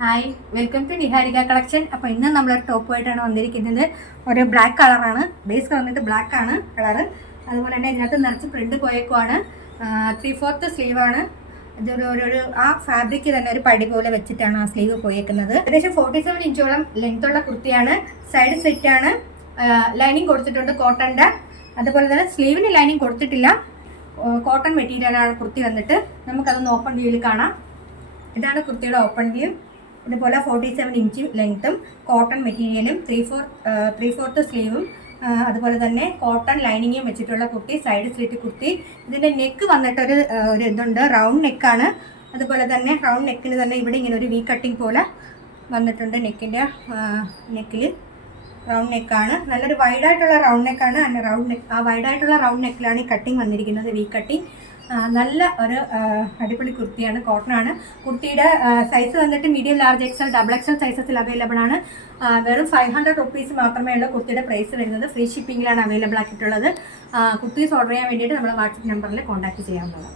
Hi, welcome to Niharika collection. അപ്പോൾ ഇന്ന് നമ്മളൊരു ടോപ്പുമായിട്ടാണ് വന്നിരിക്കുന്നത്. ഒരു ബ്ലാക്ക് കളറാണ്, ബേസ് വന്നിട്ട് ബ്ലാക്ക് ആണ് കളറ്. അതുപോലെ തന്നെ ഇതിനകത്ത് നിറച്ച് പ്രിന്റ് പോയേക്കുവാണ്. 3/4 സ്ലീവാണ്. ഇതൊരു ആ ഫാബ്രിക് തന്നെ ഒരു പടി പോലെ വെച്ചിട്ടാണ് ആ സ്ലീവ് പോയേക്കുന്നത്. ഏകദേശം 47 ഇഞ്ചോളം ലെങ്ത്തുള്ള കുർത്തിയാണ്. സൈഡ് സെറ്റ് ആണ്. ലൈനിങ് കൊടുത്തിട്ടുണ്ട് കോട്ടൻ്റെ. അതുപോലെ തന്നെ സ്ലീവിന് ലൈനിങ് കൊടുത്തിട്ടില്ല. കോട്ടൺ മെറ്റീരിയലാണ് കുർത്തി വന്നിട്ട്. നമുക്കതൊന്ന് ഓപ്പൺ വ്യൂവിൽ കാണാം. ഇതാണ് കുർത്തിയുടെ ഓപ്പൺ വ്യൂ. ഇതുപോലെ 47 ഇഞ്ച് ലെങ്ത്തും കോട്ടൺ മെറ്റീരിയലും 3/4 സ്ലീവും അതുപോലെ തന്നെ കോട്ടൺ ലൈനിങ്ങും വെച്ചിട്ടുള്ള കുർത്തി. Side slit kurti. ഇതിൻ്റെ നെക്ക് വന്നിട്ടൊരു ഇതുണ്ട്, റൗണ്ട് നെക്കാണ്. അതുപോലെ തന്നെ റൗണ്ട് നെക്കിന് തന്നെ ഇവിടെ ഇങ്ങനെ ഒരു വി കട്ടിങ് പോലെ വന്നിട്ടുണ്ട്. നെക്കിൻ്റെ നെക്കിൽ റൗണ്ട് നെക്കാണ്. നല്ലൊരു വൈഡായിട്ടുള്ള റൗണ്ട് നെക്കാണ്. ആ വൈഡായിട്ടുള്ള റൗണ്ട് നെക്കിലാണ് ഈ കട്ടിങ് വന്നിരിക്കുന്നത്, വി കട്ടിങ്. നല്ല ഒരു അടിപൊളി കുർത്തിയാണ്, കോട്ടൺ ആണ്. കുർത്തിയുടെ സൈസ് വന്നിട്ട് medium, large, XL, double XL സൈസസിൽ അവൈലബിൾ ആണ്. വെറും 500 റുപ്പീസ് മാത്രമേ ഉള്ളൂ കുർത്തിയുടെ പ്രൈസ് വരുന്നത്. ഫ്രീ ഷിപ്പിങ്ങിലാണ് അവൈലബിൾ ആക്കിയിട്ടുള്ളത്. കുർത്തീസ് ഓർഡർ ചെയ്യാൻ വേണ്ടിയിട്ട് നമ്മൾ വാട്സപ്പ് നമ്പറിൽ കോൺടാക്ട് ചെയ്യാവുന്നതാണ്.